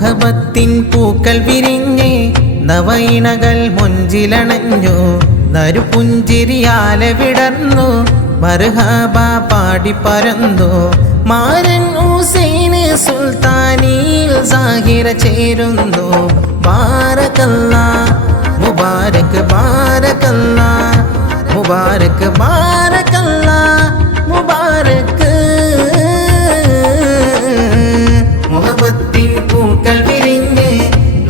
മുഹബത്തിൻ പൂക്കൾ വിരിഞ്ഞ് നവൈനകൾ മുഞ്ചിലണഞ്ഞു നറുപുഞ്ചിരിയാലെ വിടർന്നു മർഹബ പാടി പരന്നു മാരൻ ഹുസൈന് സുൽത്താനിൽ സാഹിറ ചേരുന്നു ബാരക്കല്ലാ മുബാരക് ബാരക്കല്ലാ മുബാരക് ബാരക്കല്ലാ മുബാരക് മുഹബത്തിൻ പൂക്കൾ വിരിഞ്ഞ്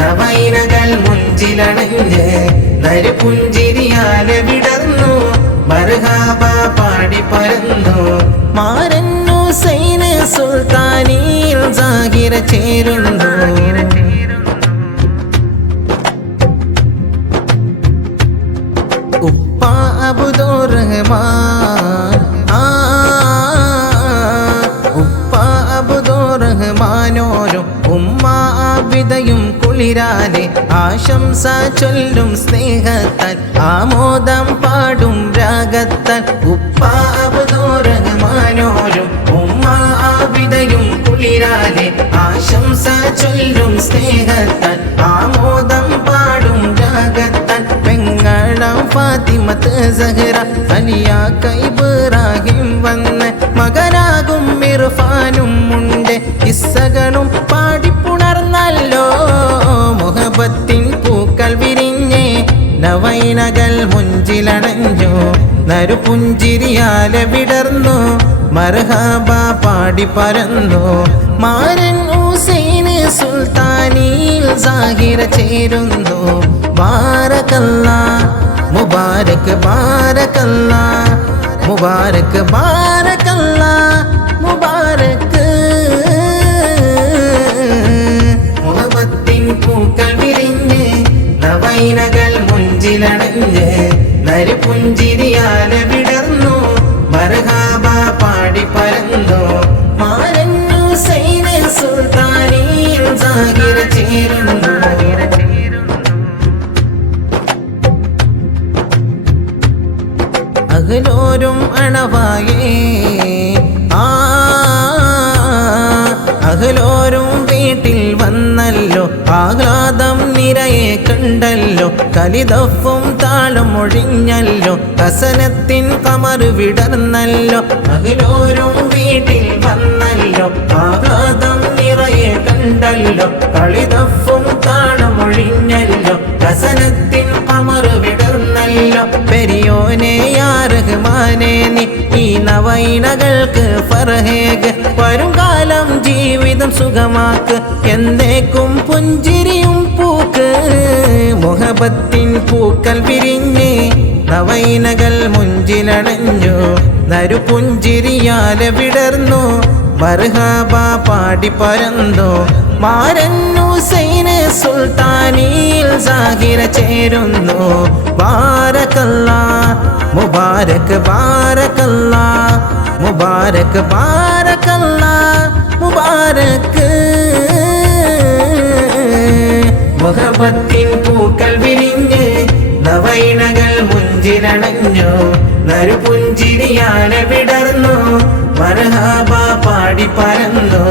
നവൈനകൾ മുഞ്ചിലണഞ്ഞ് നറുപുഞ്ചിരിയാലെ വിടർന്നു മർഹബ പാടി പരന്നു മാരൻ ഹുസൈന് സുൽത്താനിൽ സാഹിറ ചേരുന്നു ഉപ്പ അബ്ദുറഹ്മാൻ ഉപ്പ അബ്ദുറഹ്മാനോരും ഉമ്മ ആബിദയും കുളിരാലെ ആശംസ ചൊല്ലും സ്നേഹത്താൽ ആമോദം പാടും രാഗത്താൽ ഉപ്പ അബ്ദുറഹ്മാനോരും ഉമ്മ ആബിദയും കുളിരാലെ ആശംസ ചൊല്ലും സ്നേഹത്താൽ ആമോദം പാടും രാഗത്താൽ പെങ്ങളും ഫാത്തിമത്ത് സഹറ അലിയാക്ക ഇബ്രാഹിം വന്ന് മകനാകും ഇർഫാനും ഉണ്ട് കിസ്സകളും പാടിപ്പുണർന്നല്ലോ മുഹബത്തിൻ പൂക്കൾ വിരിഞ്ഞ് നവൈനകൾ മുഞ്ചിലണഞ്ഞു നറുപുഞ്ചിരിയാലെ വിടർന്നു മർഹബ പാടി പരന്നു മാരൻ ഹുസൈന് സുൽത്താനിൽ സാഹിറ ചേരുന്നു ബാരക്കല്ലാ മുബാരക് ബാരക്കല്ലാ മുബാരക് ബാരക്കല്ലാ മുബാരക് മുഹബത്തിൻ പൂക്കൾ വിരിഞ്ഞ് നവൈനകൾ മുഞ്ചിലണഞ്ഞ് നറുപുഞ്ചിരിയാലെ വിടർന്നു മർഹബ പാടി പരന്നു മാരൻ ഹുസൈന് സുൽത്താനിൽ സാഹിറ ചേരുന്നു അഹ്ലോരും അണവായേ അഹ്ലോരും വീട്ടിൽ വന്നല്ലോ ആഹ്ലാദം നിറയെ കണ്ടല്ലോ കലിദഫും താളം ഒഴിഞ്ഞല്ലോ ഹസനത്തിൻ കമർ വിടർന്നല്ലോ അഹ്ലോരും വീട്ടിൽ വന്നല്ലോ ആഹ്ലാദം നിറയെ കണ്ടല്ലോ കളിദഫും താളം ഒഴിഞ്ഞല്ലോ ഹസനത്തിൻ കമർ വിടർന്നല്ലോ പെരിയോനെ യാ റഹ്മാനെ നീ ഈ നവൈനകൾക്ക് ഫർഹേഗ് വരുംകാലം ജീവിതം സുഖമാക്ക് എന്നേക്കും പുഞ്ചിരിയും പൂക്ക് മുഹബത്തിൻ പൂക്കൾ വിരിഞ്ഞ് നവൈനകൾ മുഞ്ചിലണഞ്ഞു നറുപുഞ്ചിരിയാലെ വിടർന്നു മർഹബ പാടി പരന്നു മാരൻ ഹുസൈന് സുൽത്താനിൽ സാഹിറ ചേരുന്നു ബാരക്കല്ലാ മുബാരക് ബാരക്കല്ലാ മുബാരക് ബാരക്കല്ലാ മുബാരക് മുഹബത്തിൻ പൂക്കൾ വിരിഞ്ഞ് നവൈനകൾ മുഞ്ചിലണഞ്ഞു നറുപുഞ്ചിരിയാലെ വിടർന്നു മർഹബ പാടി പരന്നു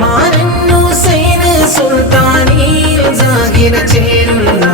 മാരൻ ഹുസൈന് സുൽത്താനിൽ സാഹിറ ചേരുന്നു